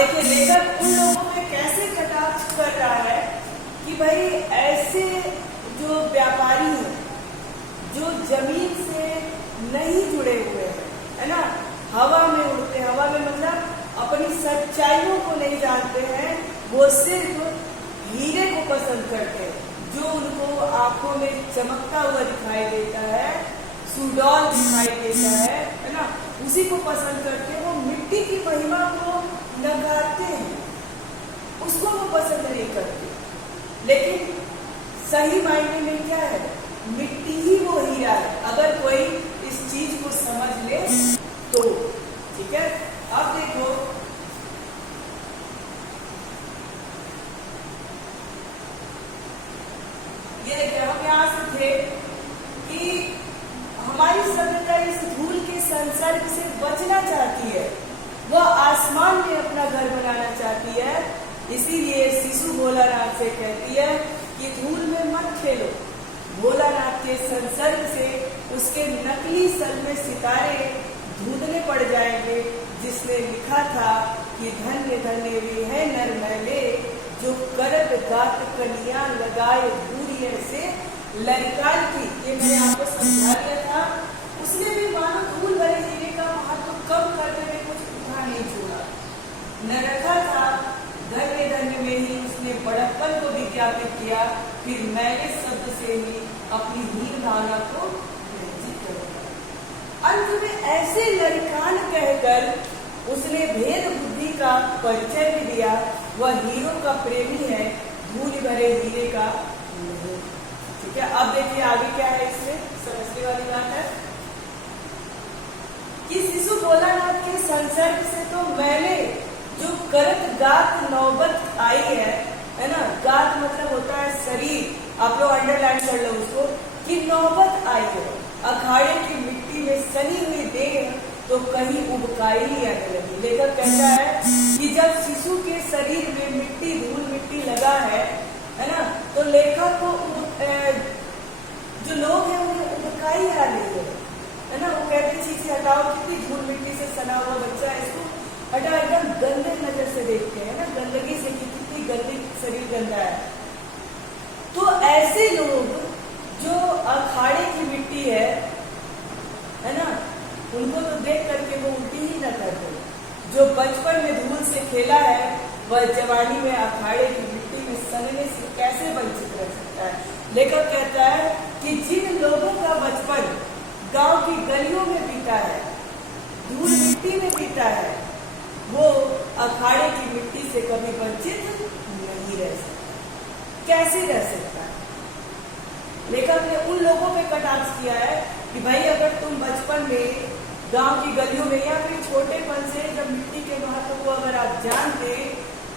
देखिए लेखक उन लोगों में कैसे कटाक्ष कर रहा है कि भाई ऐसे जो व्यापारी हैं जो जमीन से नहीं जुड़े हुए हैं, है ना, हवा में उड़ते हैं, हवा में मतलब अपनी सच्चाइयों को नहीं जानते हैं, वो सिर्फ हीरे को पसंद करते हैं जो उनको आंखों में चमकता हुआ दिखाई देता है, सुडौल दिखाई देता है ना, उसी को पसंद करते हैं। वो मिट्टी की महिमा को नकारते हैं, उसको वो पसंद नहीं करते। लेकिन सही मायने में क्या है, मिट्टी ही वो हीरा है, अगर कोई इस चीज को समझ ले तो। ठीक है, अब देखो ये देखिए हम यहाँ से थे कि हमारी सभ्यता इस धूल के संसर्ग से बचना चाहती है, वह आसमान में अपना घर बनाना चाहती है। इसीलिए शिशु भोलानाथ से कहती है कि धूल में मत खेलो। भोलानाथ के संसर्ग से उसके नकली सल में सितारे धुंधले पड़ जाएंगे, जिसने लिखा था कि धन्य धन्य वे है नर मैले जो करब गात कलियां लगाए दूरियर से ललकार थी। ये मैंने आपको समझा दिया था। उसने भी मानो धूल भरे हीरे का महत्व कम करने में कुछ उठा नहीं छोड़ा, न रखा था। धन्य धन्य में ही उसने बड़प्पन को विज्ञापित किया, फिर मैंने शब्द से ही अपनी हीन भावना को निर्जित कर दिया। अंत में ऐसे लड़कान कहकर उसने भेद बुद्धि का परिचय भी दिया। वह हीरो का प्रेमी है, धूल भरे हीरे का नहीं। ठीक है, अब देखिए आगे क्या है, इससे समझने वाली बात है कि शिशु भोलानाथ के संसर्ग से तो मैंने जो करत गात नौबत आई है ना, गात मतलब होता है शरीर, आप लोग अंडरलाइन कर लो उसको, कि नौबत आई है। अखाड़े की मिट्टी में सनी हुई देह तो कहीं उबकाई आने लगी। लेखक कहता है कि जब शिशु के शरीर में मिट्टी, धूल मिट्टी लगा है ना, तो लेखक को जो लोग हैं उन्हें उबकाई आ रही है ना। वो कहते चीज हटाओ, कितनी धूल मिट्टी से सना हुआ बच्चा है, इसको हटा, एकदम गंदे नजर से देखते हैं ना, गंदगी से कि कितनी गंदी शरीर गंदा है। तो ऐसे लोग जो अखाड़े की मिट्टी है ना, उनको तो देख करके वो उल्टी ही न करते। जो बचपन में धूल से खेला है वह जवानी में अखाड़े की मिट्टी में सनने से कैसे वंचित रह सकता है। लेखक कहता है कि जिन लोगों का बचपन गांव की गलियों में बीता है, धूल मिट्टी में बीता है, वो अखाड़े की मिट्टी से कभी वंचित नहीं रह सकता। कैसे रह सकता है? लेखक ने उन लोगों पे कटाक्ष किया है कि भाई अगर तुम बचपन में गांव की गलियों में या फिर छोटेपन से जब मिट्टी के महत्व को अगर आप जानते,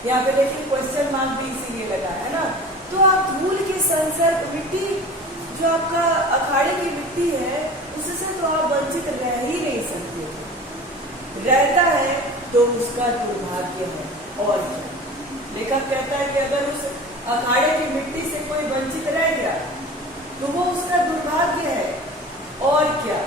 या फिर देखिए क्वेश्चन मार्क भी इसीलिए लगा है ना, तो आप धूल के संसर्ग, मिट्टी जो आपका अखाड़े की मिट्टी है उससे तो आप वंचित रह ही नहीं सकते। रहता है तो उसका दुर्भाग्य है। और लेखक कहता है कि अगर उस अखाड़े की मिट्टी से कोई वंचित रह गया तो वो उसका दुर्भाग्य है, और क्या,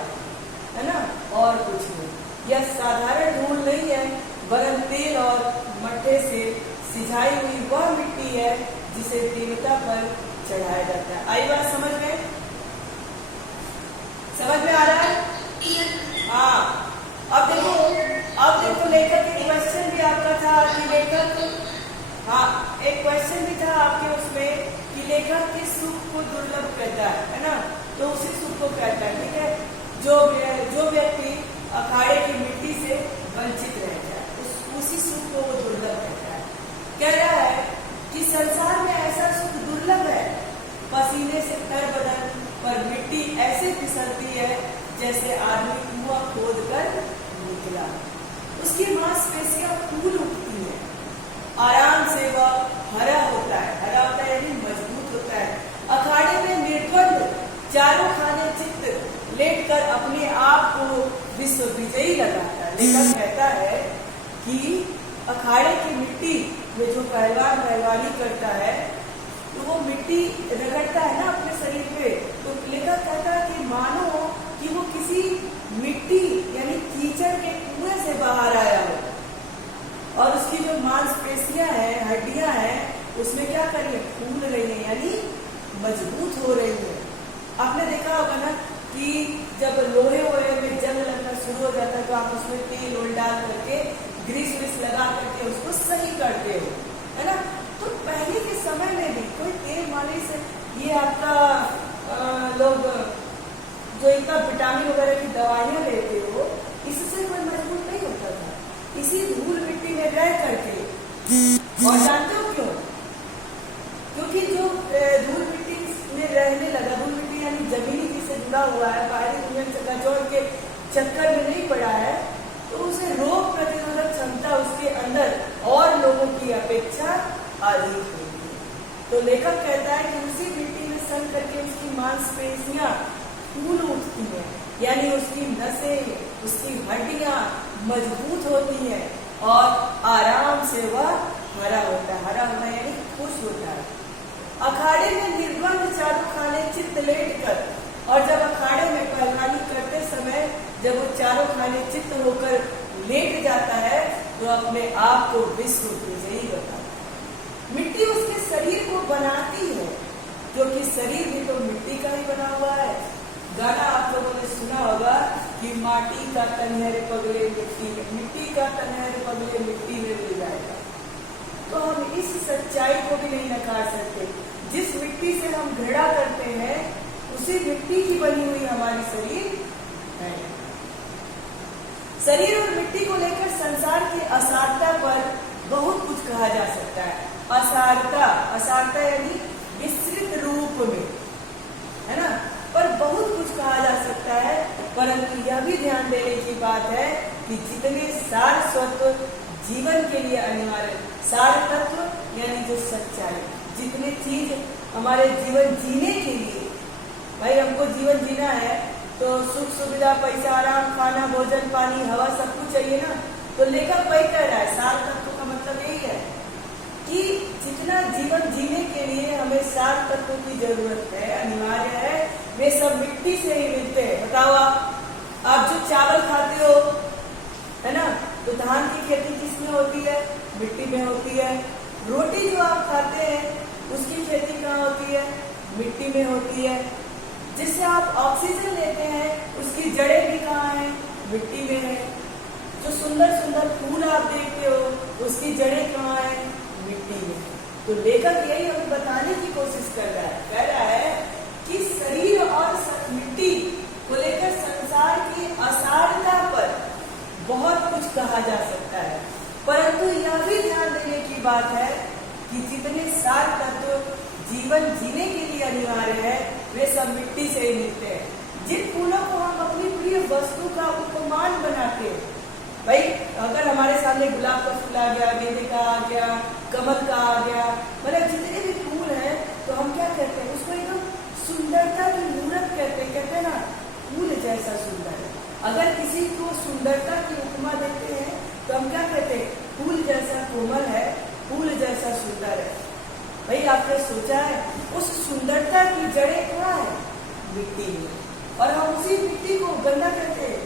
है ना, और कुछ नहीं। यह साधारण धूल नहीं है, वरन तेल और मट्टे से सिंचाई हुई वह मिट्टी है जिसे देवता पर चढ़ाया जाता है। आई बात समझ में? समझ में आ रहा है? हाँ। अब देखो लेखक एक क्वेश्चन भी आपका था कि लेखक, हाँ एक क्वेश्चन भी था आपके उसमें कि लेखक किस सुख को दुर्लभ कहता है ना, तो उसी सुख को कहता है। ठीक है, जो व्यक्ति अखाड़े की मिट्टी से वंचित रह जाए उसी सुख को वो दुर्लभ कहता है। कह रहा है कि संसार में ऐसा सुख दुर्लभ है, पसीने से तर बदन पर मिट्टी ऐसे फिसलती है जैसे आदमी कुआं खोद कर निकला। उसकी मांसपेशियां फूल उठती है, आराम से वह हरा होता है यानी मजबूत होता है। अखाड़े में निर्द्वंद चारों खाने चित्त लेटकर अपने आप को विश्व विजयी लगाता है। लेखक कहता है कि अखाड़े की मिट्टी में जो पहलवान पहलवानी करता है तो वो मिट्टी रगड़ता है ना अपने शरीर पे, तो लेखक कहता है कि मानो कि वो किसी मिट्टी यानी कीचड़ के कुएं से बाहर आया हो और उसकी जो कर रही है, फूल रही है, यानी मजबूत हो रही है। आपने देखा होगा ना कि जब लोहे में जंग लगना शुरू हो जाता है तो आप उसमें तेल ओल डाल करके ग्रीस व्रीस लगा करके उसको सही करते हो, है ना। तो पहले के समय में भी कोई तेल मालिश, ये आपका लोग जो इतना विटामिन वगैरह की दवाइयां लेते हो, इससे कोई मजबूत नहीं होता था। इसी धूल मिट्टी में रह करके, और जानते हो क्यों? क्योंकि जो धूल मिट्टी में रहने लगा, धूल मिट्टी यानी जमीनी जिससे जुड़ा हुआ है, बाहरी दुनिया से गजोड़ के चक्कर में नहीं पड़ा है, तो उसे रोग प्रतिरोधक क्षमता उसके अंदर और लोगों की अपेक्षा अधिक होगी। तो लेखक कहता है कि उसी मिट्टी में सन करके उसकी मांसपेशियां फूल उठती हैं, यानी उसकी नसें, उसकी हड्डियां मजबूत होती हैं और आराम से वह हरा होता है। हरा होना यानी खुश होता है। अखाड़े में निर्बंध चारों खाने चित्त लेट कर, और जब अखाड़े में पहलवानी करते समय जब वो चारों खाने चित्त होकर लेट जाता है तो अपने आप को विश्व विजयी बताता है। मिट्टी उसके शरीर को बनाती है, क्योंकि शरीर भी तो मिट्टी का ही बना हुआ है। गाना आप लोगों ने सुना होगा कि माटी का तन है रे पगले मिट्टी में, मिट्टी का तन है रे पगले मिट्टी में मिल जाएगा। तो हम इस सच्चाई को भी नहीं नकार सकते। जिस मिट्टी से हम घृणा करते हैं उसी मिट्टी की बनी हुई हमारी शरीर है। शरीर और मिट्टी को लेकर संसार की असारता पर बहुत कुछ कहा जा सकता है। असारता, असारता यानी विस्तृत रूप में, है ना, पर बहुत कुछ कहा जा सकता है। परंतु यह भी ध्यान देने की बात है कि जितने सार स्वत्व जीवन के लिए अनिवार्य, सार तत्व यानी जो सच्चाई, जितने चीज हमारे जीवन जीने के लिए, भाई हमको जीवन जीना है तो सुख सुविधा, पैसा, आराम, खाना, भोजन, पानी, हवा सब कुछ चाहिए ना। तो लेखक वही कह रहा है, सार तत्व का मतलब यही है कि जितना जीवन जीने के लिए हमें सार तत्व की जरूरत है, अनिवार्य है, वे सब मिट्टी से ही मिलते हैं। बताओ आप जो चावल खाते हो, है ना, तो धान की खेती किसमें होती है? मिट्टी में होती है। रोटी जो आप खाते हैं उसकी खेती कहाँ होती है? मिट्टी में होती है। जिससे आप ऑक्सीजन लेते हैं उसकी जड़ें भी कहाँ हैं? मिट्टी में है। जो सुंदर सुंदर फूल आप देखते हो उसकी जड़ें कहाँ हैं? मिट्टी में। तो लेखक यही हमें बताने की कोशिश कर रहा है, कह रहा है कि शरीर और मिट्टी को लेकर संसार की असारता पर बहुत कुछ कहा जा सकता है, परंतु यह भी ध्यान देने की बात है कि जितने सार तत्व जीवन जीने के लिए अनिवार्य है वे सब मिट्टी से ही मिलते हैं। जिन फूलों को हम अपनी प्रिय वस्तु का उपमान बनाते हैं, भाई अगर हमारे सामने गुलाब का फूल आ गया, गेंदे का आ गया, कमल का आ गया, मतलब जितने भी फूल हैं, तो हम क्या कहते हैं? उसको एकदम सुंदरता की मूर्त कहते हैं ना, फूल जैसा सुंदर है। अगर किसी को सुंदरता की उपमा देते हैं तो हम क्या कहते हैं? फूल जैसा कोमल है, फूल जैसा सुंदर है। भाई आपने सोचा है उस सुंदरता की जड़ें कहाँ है? मिट्टी में। और हम उसी मिट्टी को गंदा कहते हैं,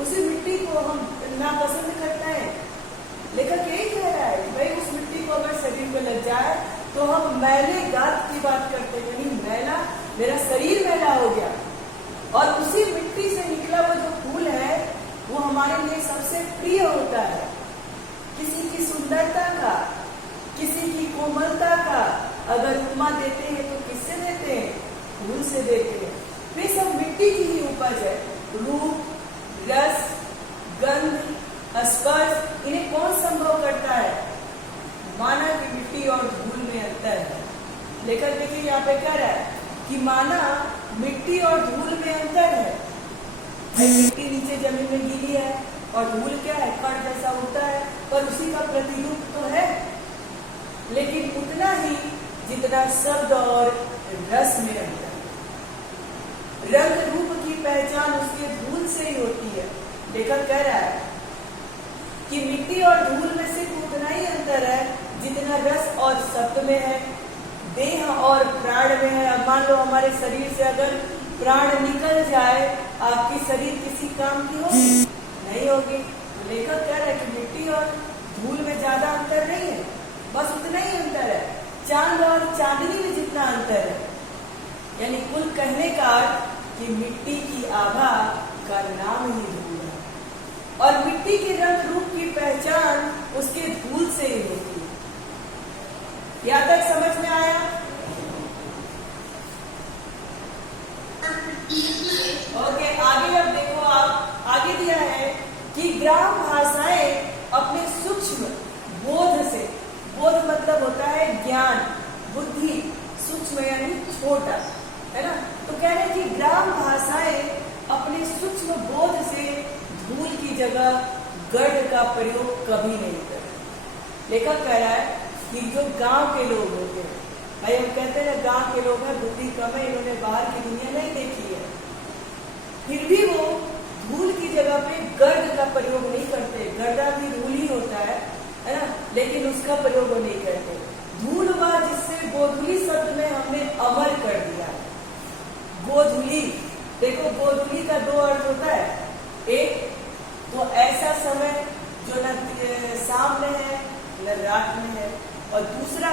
उसी मिट्टी को हम नापसंद करते हैं। लेकिन यही कह रहा है भाई उस मिट्टी को अगर शरीर में लग जाए तो हम मैले गात की बात करते हैं, यानी मैला, मेरा शरीर मैला हो गया। और उसी मिट्टी से निकला हुआ जो फूल है वो हमारे लिए सबसे प्रिय होता है। किसी की सुंदरता का, किसी की कोमलता का अगर उपमा देते हैं तो किससे देते हैं? फूल से देते हैं। वे सब मिट्टी की ही उपज है। रूप, रस, गंध, स्पर्श, इन्हें कौन संभव करता है? माना कि मिट्टी और धूल में अंतर है। लेकिन देखिए यहाँ पे कह रहा है कि माना मिट्टी और धूल में अंतर है। मिट्टी नीचे जमीन में गीली है और धूल क्या है? कण जैसा होता है, पर उसी का प्रतिरूप तो है। लेकिन उतना ही जितना शब्द और रस में अंतर। रंग रूप की पहचान उसके धूल से ही होती है। लेखक कह रहा है कि मिट्टी और धूल में सिर्फ उतना ही अंतर है जितना रस और शब्द में है, देह और प्राण में है। अब मान लो हमारे शरीर से अगर प्राण निकल जाए, आपकी शरीर किसी काम की होगी? नहीं होगी। तो लेखक कह रहा है कि मिट्टी और धूल में ज्यादा अंतर नहीं है, बस उतना ही अंतर है चांद और चांदनी में जितना अंतर है, यानी कुल कहने का अर्थ कि मिट्टी की आभा का नाम ही धूल है, और मिट्टी के रंग रूप की पहचान उसके धूल से ही होती है। यहां तक समझ में आया? ओके, आगे अब देखो, आप आगे दिया है कि ग्राम भाषाएं अपने सूक्ष्म बोध से, बोध मतलब होता है ज्ञान, बुद्धि, सूक्ष्म यानी छोटा, है ना। तो कह रहे हैं कि ग्राम भाषाएं अपने सूक्ष्म बोध से धूल की जगह गर्द का प्रयोग कभी नहीं करें। लेखक कह रहा है कि जो गांव के लोग होते हैं, भाई हम कहते हैं गांव के लोग हैं, बुद्धि कम है, इन्होंने बाहर की दुनिया नहीं देखी है, फिर भी वो धूल की जगह पे गर्द का प्रयोग नहीं करते। गर्दा भी धूल ही होता है ना, लेकिन उसका प्रयोग वो नहीं करते। धूल हुआ जिससे गोधूली शब्द में हमने अमर कर दिया। गोधूली, देखो गोधूली का दो अर्थ होता है, एक तो ऐसा समय जो न शाम में है न रात में है, और दूसरा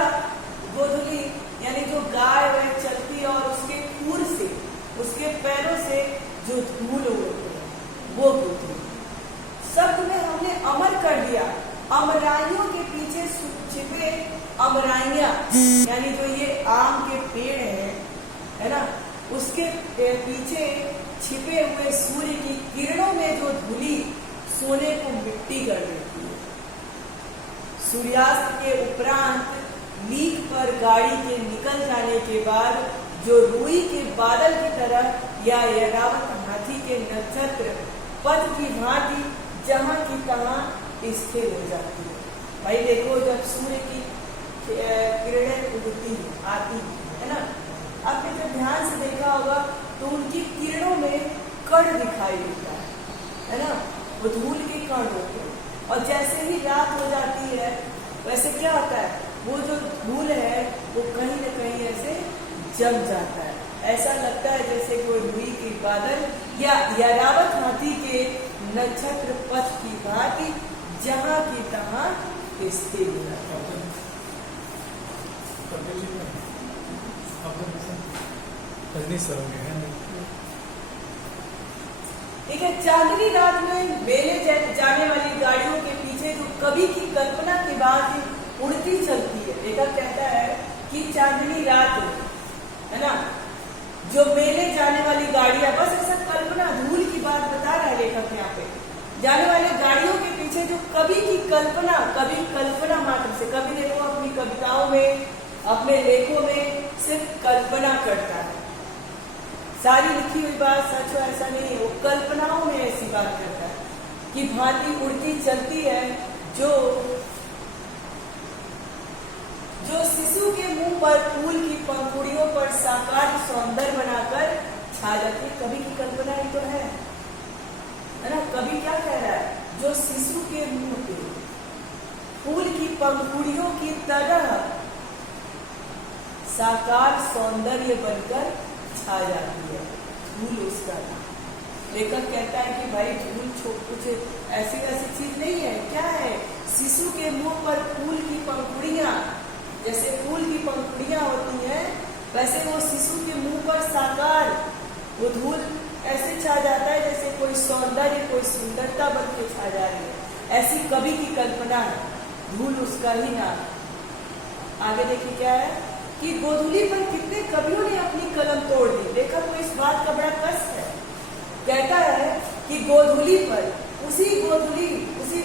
गोधूली यानी जो गाय वह चलती है और उसके खुर से, उसके पैरों से जो धूल उड़ती है वो गोधूली। शब्द में हमने अमर कर दिया। अमराइयों के पीछे छिपे, अमराइयां यानी जो ये आम के पेड़ है ना, उसके पीछे छिपे हुए सूर्य की किरणों में जो धूली सोने को मिट्टी कर देती है। सूर्यास्त के उपरांत लीक पर गाड़ी के निकल जाने के बाद जो रुई के बादल की तरह या ऐरावत हाथी के नक्षत्र पथ की भांति जहां की तहां स्थिर हो जाती है। भाई देखो, जब सूर्य की किरणें उगती आती है ना, आपने जब ध्यान से देखा होगा तो उनकी किरणों में कण दिखाई देता है ना, वो धूल के कण होते हैं। और जैसे ही रात हो जाती है वैसे क्या होता है, वो जो धूल है वो कहीं न कहीं ऐसे जम जाता है। ऐसा लगता है जैसे कोई रुई के बादल या ऐरावत हाथी के नक्षत्र पथ की भांति जहां की तहां स्थिर हो जाता है। ठीक है। चांदनी रात में मेले जाने वाली गाड़ियों के पीछे जो कवि की कल्पना के बाद उड़ती चलती है। लेखक कहता है कि चांदनी रात है ना, जो मेले जाने वाली गाड़ियां, बस ऐसा कल्पना, धूल की बात बता रहा है लेखक यहाँ पे। जाने वाले गाड़ियों के पीछे जो कवि की कल्पना, कवि कल्पना मात्र से, कवि देखो अपनी कविताओं में, अपने लेखों में सिर्फ कल्पना करता है। सारी लिखी हुई बात सच हो ऐसा नहीं है, वो कल्पनाओं में ऐसी बात करता है कि भांति उड़ती चलती है जो शिशु के मुंह पर फूल की पंखुड़ियों पर साकार सौंदर्य बनाकर छा जाती है। कवि की कल्पना ही तो है ना। कवि क्या कह रहा है, जो शिशु के मुंह पे फूल की पंखुड़ियों की तरह साकार सौंदर्य बनकर छा जाती है, धूल उसका नाम। लेखक कहता है कि भाई धूल कुछ ऐसी चीज नहीं है। क्या है, शिशु के मुंह पर फूल की पंखुड़ियां, जैसे फूल की पंखुड़ियां होती हैं वैसे वो शिशु के मुंह पर साकार वो धूल ऐसे छा जाता है जैसे कोई सौंदर्य, कोई सुंदरता बन के छा जा रही है। ऐसी कवि की कल्पना है, धूल उसका ही नाम। आगे देखिए क्या है कि गोधूली पर कितने कवियों ने अपनी कलम तोड़ दी। लेखक को इस बात का बड़ा कष्ट है। कहता है कि गोधूली पर, उसी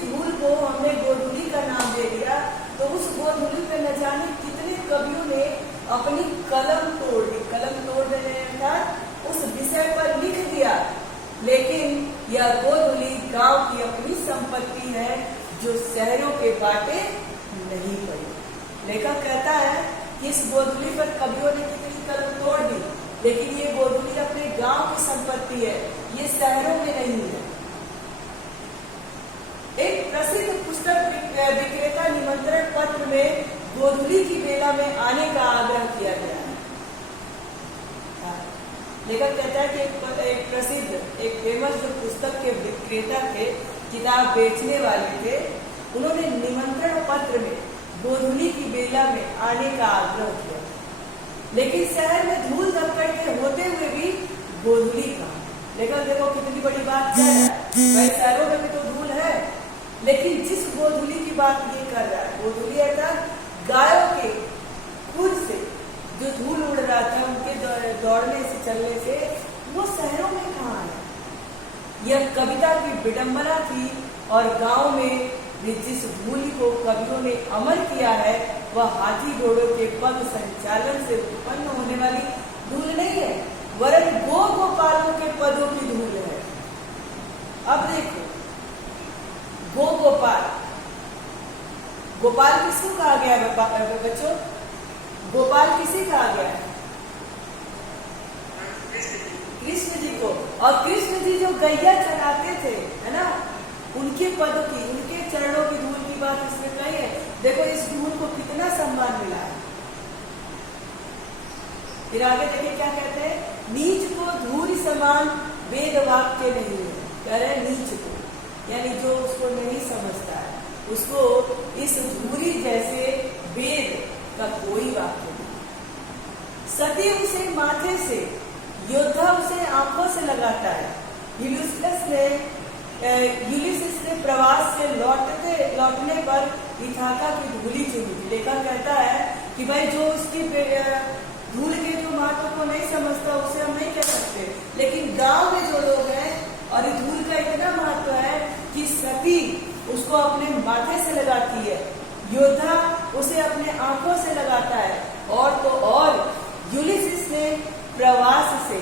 धूल को हमने गोधूली का नाम दे दिया, तो उस गोधूली पे न जाने कितने कवियों ने अपनी कलम तोड़ दी। कलम तोड़ देने अर्थात उस विषय पर लिख दिया, लेकिन यह गोधूली गांव की अपनी संपत्ति है जो शहरों के बाटे नहीं पड़ी। लेखक कहता है कि इस गोधूली पर कवियों ने कितनी कलम तोड़ दी, लेकिन ये गोधूली अपने गांव की संपत्ति है, ये शहरों में नहीं है। एक प्रसिद्ध पुस्तक विक्रेता निमंत्रण पत्र में गोधूली की बेला में आने का आग्रह किया गया है। लेखक कहता है कि एक प्रसिद्ध, एक फेमस जो पुस्तक के विक्रेता थे, किताब बेचने वाले थे, उन्होंने निमंत्रण पत्र में गोधूली की बेला में आने का आग्रह किया, लेकिन शहर में धूल धक्कड़ के होते हुए भी गोधूली कहा। लेकिन देखो कितनी बड़ी बात क्या है, भाई शहरों में भी तो धूल है, लेकिन जिस गोधूली की बात ये कर रहा है, गोधूली अर्थात गायों के खुर से जो धूल उड़ रहा था उनके दौड़ने से चलने से, वो शहरों में कहाँ है। यह कविता की विडंबना थी और गांव में जिस धूल को कवियों ने अमर किया है वह हाथी घोड़ों के पग संचालन से उत्पन्न होने वाली धूल नहीं है, वरन गोपालों के पदों की धूल है। अब देखो, गोपाल, गोपाल किसको कहा गया है बच्चों? गोपाल किसे कहा गया है? कृष्ण जी को। और कृष्ण जी जो गैया चलाते थे, है ना, उनके पदों की, उनके चरणों की धूल की बात इसमें कही है। देखो इस धूल को कितना सम्मान मिला है। फिर आगे देखिए क्या कहते हैं, नीच को धूल समान वेद वाक्य नहीं है। कह रहे नीच को, यानी जो उसको नहीं समझता है उसको इस धूली जैसे वेद का कोई वाक्य नहीं। सती उसे माथे से, योद्धा उसे आंखों से लगाता है। यूलिसिस ने प्रवास से लौटने पर इथाका की धूली चुनी। लेखक कहता है कि भाई जो उसकी धूल के जो महत्व को नहीं समझता उसे हम नहीं कह सकते, लेकिन गांव में जो लोग हैं और धूल का इतना महत्व है कि सती उसको अपने माथे से लगाती है, योद्धा उसे अपने आंखों से लगाता है, और तो और यूलिसिस ने प्रवास से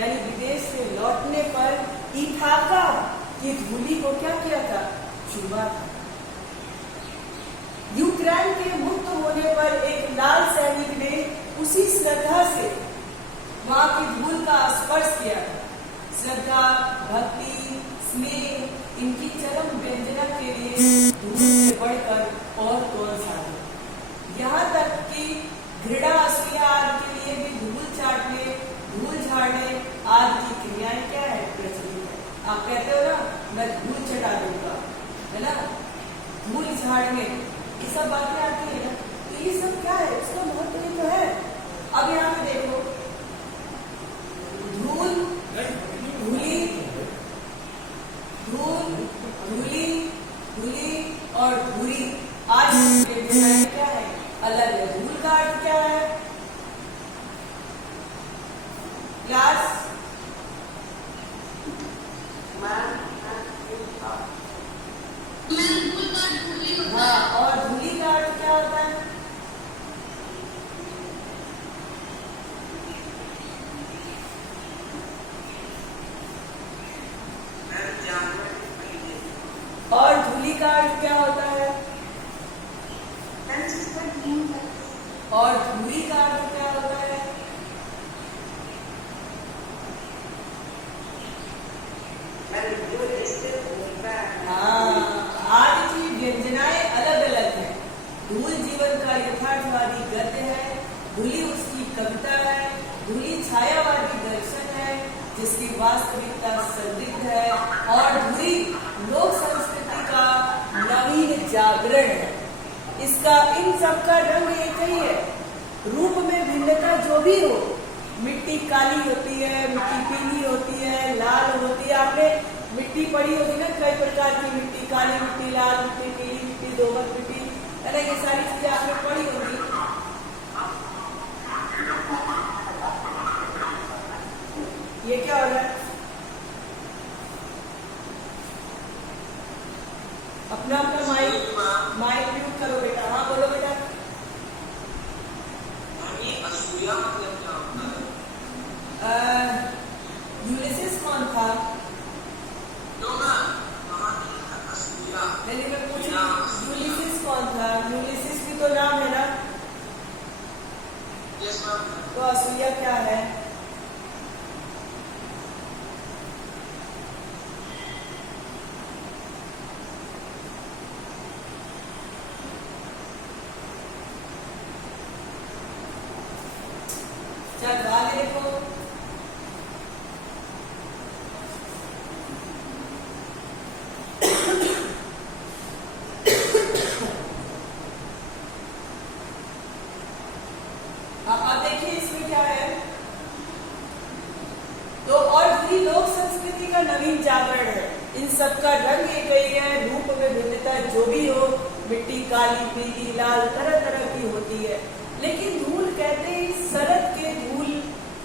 यानी विदेश से लौटने पर इथाका की धूली को क्या किया था? चूमा था। यूक्रेन के मुक्त होने पर एक लाल सैनिक ने उसी श्रद्धा से वहां की धूल का स्पर्श किया था। श्रद्धा, भक्ति, स्नेह, इनकी चरम व्यंजना के लिए धूल से बढ़कर और कौन सा है। यहाँ तक कि घृणा, असूया आदि के लिए भी धूल चाटने, धूल झाड़ने आदि की क्रियाएं क्या है? प्रचलित है। आप कहते हो ना, मैं धूल चटा दूंगा, है ना, धूल झाड़ने, ये सब बातें आती है ना, तो ये सब क्या है? इसका महत्व ही तो है। अब यहाँ पे देखो, धूल, धूली, धूल, धूली, धूली और धूरी आज क्या है? अलग है। धूल का अर्थ क्या है? क्लास हाँ, और धूली का अर्थ क्या होता है? और धूली का अर्थ क्या होता है? और धूली का अर्थ क्या होता है? हाँ, आज की व्यंजनाएं अलग अलग है। धूल जीवन का यथार्थवादी गद्य है, धूली उसकी कविता है, धूली छायावादी दर्शन है जिसकी वास्तविकता संदिग्ध है, और धूली लोक संस्कृति का नवीन जागरण है। इसका इन सबका रंग एक ही है, रूप में भिन्नता जो भी हो। मिट्टी काली होती है, मिट्टी पीली होती है, लाल होती है। आपने मिट्टी पड़ी होगी ना, कई प्रकार की मिट्टी, काली मिट्टी, लाल मिट्टी, पीली मिट्टी, दोमट मिट्टी, है ना, ये सारी चीजें आपने पड़ी होगी। ये क्या हो रहा है? अपना अपना माइक म्यूट करो बेटा। हाँ बोलो बेटा। यूलिसिस कौन था? नहीं, मैं पूछ रही हूँ यूलिसिस कौन था? यूलिसिस भी तो नाम है ना? तो असूया क्या है? चल आगे देखो। रंगीन जागरण है। इन सबका रंग एक ही है, रूप में भिन्नता जो भी हो, मिट्टी काली, पीली, लाल तरह तरह की होती है। लेकिन धूल कहते ही शरद के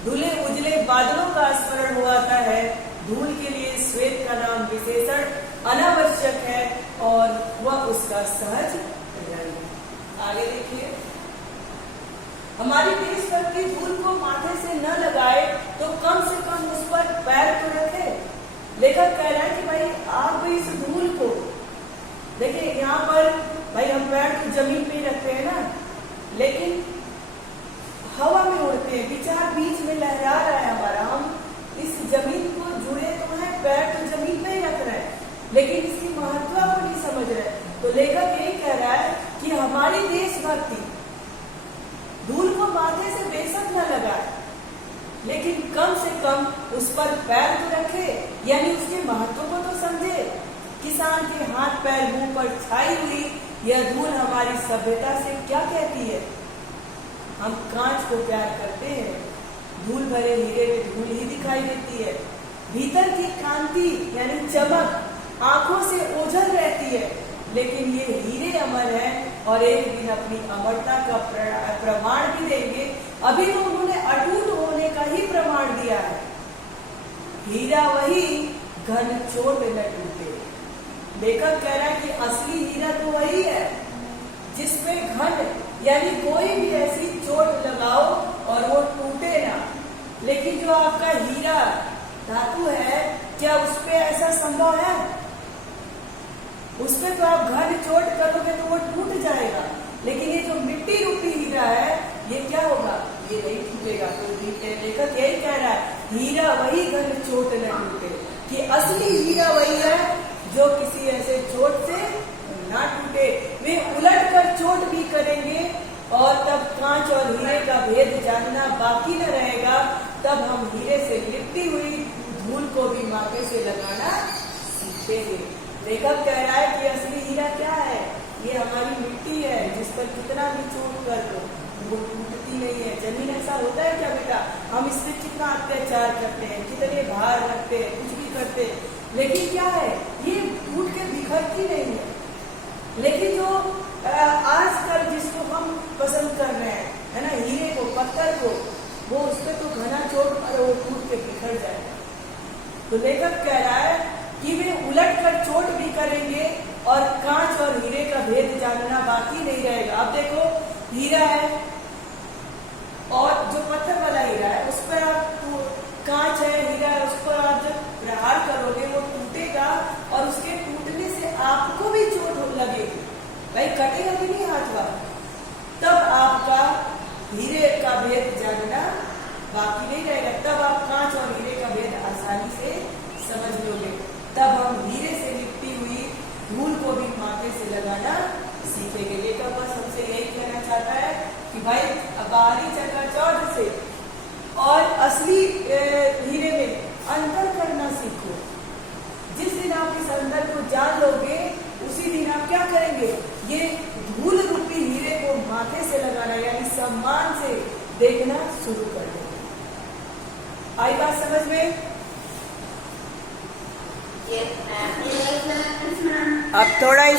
धुले उजले बादलों का स्मरण हो आता है। धूल के लिए श्वेत का नाम विशेषण अनावश्यक है और वह उसका सहज रंग। आगे देखिए, हमारी देशभक्ति धूल को माथे से न लगाए तो कम से कम उस पर पैर तो रखे। लेखक कह रहा है कि भाई आप इस धूल को देखिए, यहाँ पर भाई हम पैर तो जमीन पे ही रखते हैं ना, लेकिन हवा में उड़ते हैं, विचार बीच में लहरा रहा है हमारा, हम इस जमीन को जुड़े तो है, पैर तो जमीन पे ही रख रहे हैं, लेकिन इसकी महत्व को नहीं समझ रहे। तो लेखक यही कह रहा है कि हमारी देशभक्ति धूल को माथे से बेशक न लगाए, लेकिन कम से कम उस पर पैर तो रखे, यानी उसके महत्व को तो समझे। किसान के हाथ पैर मुंह पर छाई हुई यह धूल हमारी सभ्यता से क्या कहती है? हम कांच को प्यार करते हैं, धूल भरे हीरे में धूल ही दिखाई देती है। भीतर की कांति यानी चमक आंखों से ओझल रहती है, लेकिन ये हीरे अमर हैं और एक दिन अपनी अमरता का प्रमाण भी देंगे। अभी तो उन्होंने अटूट होने का ही प्रमाण दिया है। हीरा वही घन चोट न टूटे। लेखक कह रहा है कि असली हीरा तो वही है जिसमें घन यानी कोई भी ऐसी चोट लगाओ और वो टूटे ना। लेकिन जो आपका हीरा धातु है, क्या उस पे ऐसा संभव है? उस पे तो आप घन चोट करोगे तो वो टूट जाएगा, लेकिन ये जो मिट्टी रूपी हीरा है ये क्या होगा? ये नहीं टूटेगा। तो लेखक यही कह रहा है, हीरा वही घन चोट न टूटे, कि असली हीरा वही है जो किसी ऐसे चोट से ना टूटे। वे उलट कर चोट भी करेंगे और तब कांच और हीरे का भेद जानना बाकी न रहेगा। तब हम हीरे से लिपटी हुई धूल को भी माथे से लगाना सीखेंगे। लेखक कह रहा है कि असली हीरा क्या है? ये हमारी मिट्टी है, जिस पर कितना भी चोट कर दो वो टूटती नहीं है। जमीन ऐसा होता है क्या बेटा? हम इससे कितना अत्याचार करते हैं, कितने भार रखते हैं, कुछ भी करते हैं, लेकिन क्या है? ये टूट के बिखरती नहीं है। लेकिन जो आजकल जिसको हम पसंद कर रहे हैं, है ना, हीरे को, पत्थर को, वो उस पर तो घना चोट मारे वो टूट के बिखर जाएगा। तो लेखक कह रहा है कि वे उलट कर चोट भी करेंगे और कांच और हीरे का भेद जानना बाकी नहीं रहेगा। अब देखो, हीरा है और जो पत्थर वाला हीरा है उस पर आप कांच है, हीरा है, उस पर आप जब प्रहार करोगे वो टूटेगा और उसके टूटने से आपको भी चोट लगेगी, भाई कटेगा भी नहीं हाथ वाला। तब आपका हीरे का भेद जानना बाकी नहीं रहेगा, तब आप कांच और हीरे का भेद आसानी से समझ लोगे। तब हम हीरे से लिपटी हुई धूल को भी माथे से लगाना सीखेंगे। लेखक बस हमसे यही कहना चाहता है कि भाई बाहरी चकाचौंध से और असली हीरे में अंतर करना सीखो। जिस दिन आप इस अंतर को जान लोगे उसी दिन आप क्या करेंगे? ये धूल रूपी हीरे को माथे से लगाना यानी सम्मान से देखना शुरू कर देंगे। आई बात समझ में? अब थोड़ा